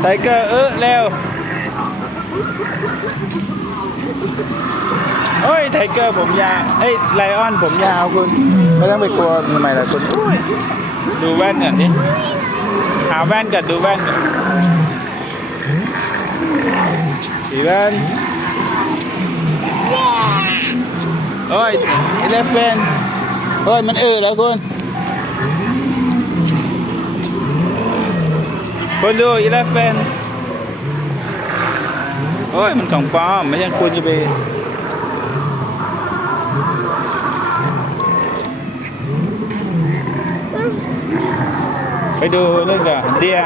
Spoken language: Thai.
ไทเกอร์เออเร็วโอ้ยไทเกอร์ผมยาวเอ้ยไลออนผมยาวคุณ ไม่ต้องไปกลัวทำไมล่ะคุณอุ้ยดูแว่นก่อนดิหาแว่นก่อนดูแว่นก่อนสีแว่นโอ้ยอีเลฟเฟนโอ้ยมันเออแล้วคุณ คุณดูอีเลฟเฟนโอ้ย มันของปลอม ไม่ใช่คุณจะไปไปดูเรื่องกับเดีย